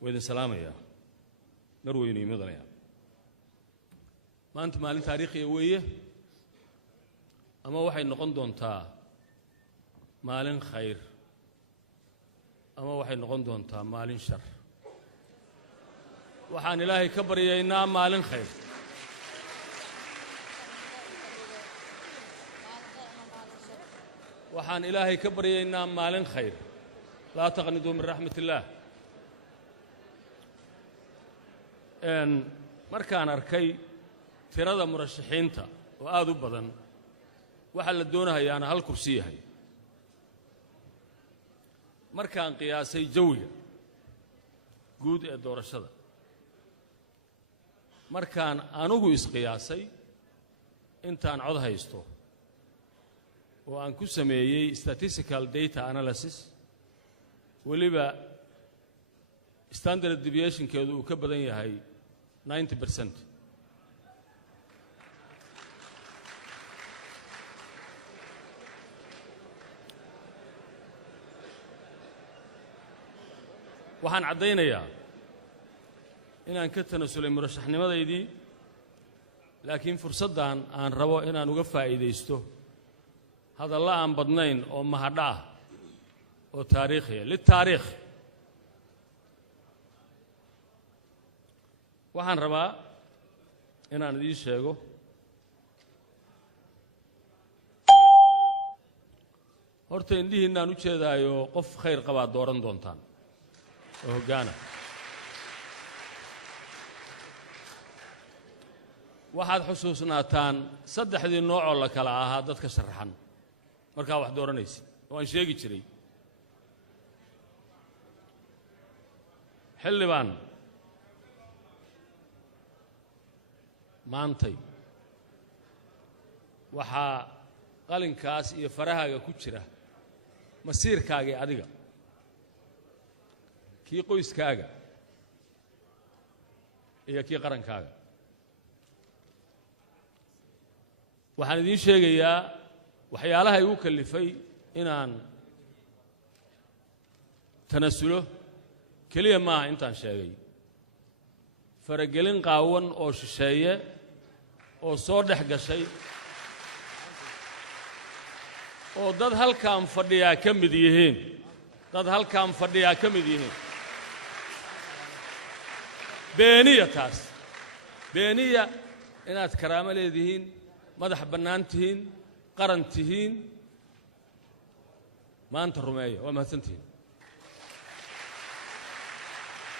وإذن سلام يا نرويني مدنيا ما أنت مالين تاريخي ويه أما واحد نقول دون تا مالين خير أما واحد نقول دون تا مالين شر وحان إلهي كبر يينا مالين خير وحان إلهي كبر يينا مالين خير لا تقنطوا من رحمة الله إن مركان أركي tirada murashaxiinta oo aad u badan waxa la doonayaa hal kursi yahay markaan qiyaasay jawiga guud ee doorashada markaan anugu isqiyaasay intaan cod haysto oo aan ku sameeyay statistical data analysis waliba standard deviation keedu uu ka badan yahay 90% waxaan cadeynayaa inaan ka tanasulay murashaxnimadaydii laakiin fursaddan aan rabo inaan uga faa'iideysto hadalla aan badnayn oo mahadha ah oo taariikhiya litaariikh waxaan rabaa inaan idiin sheego horta indhihiinaan u jeedaayo qof khayr qabaa dooran doontaan وهجانا واحد حسوسنا تان صدح ذي النوع ولا كلا هذا كسرحن مركا واحد دورنيس وان شيء يشري حلبان مانتي وحا قالن كاس يفرها كوتشرة مسير كاجي أديك kii qoyskaaga iyo kii qarankaaga waxaan idiin sheegayaa waxyaalaha igu kalifay inaan tanasulo kaliya maaha intaan sheegay faragelin qaawan oo shisheeye oo soo dhex gashay oo dad halkaan fadhiyaa ka mid yihiin dad halkaan fadhiyaa ka mid yihiin beeniya taas beeniya inaad karaamo leedihiin madax bannaan tihiin qaran tihiin maanta rumeeya waa mahadsantihiin